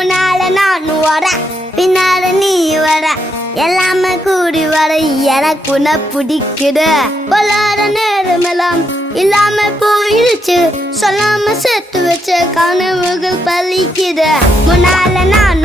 முன்னால நான் வர பின்னால நீ வர எல்லாமே கூடி வர எனக்கு உன்னை பிடிக்குது பொல்லாத நேரமெல்லாம் இல்லாம போயிடுச்சு சொல்லாம சேர்த்து வச்ச கனவுகள் பலிக்குது முன்னால நான்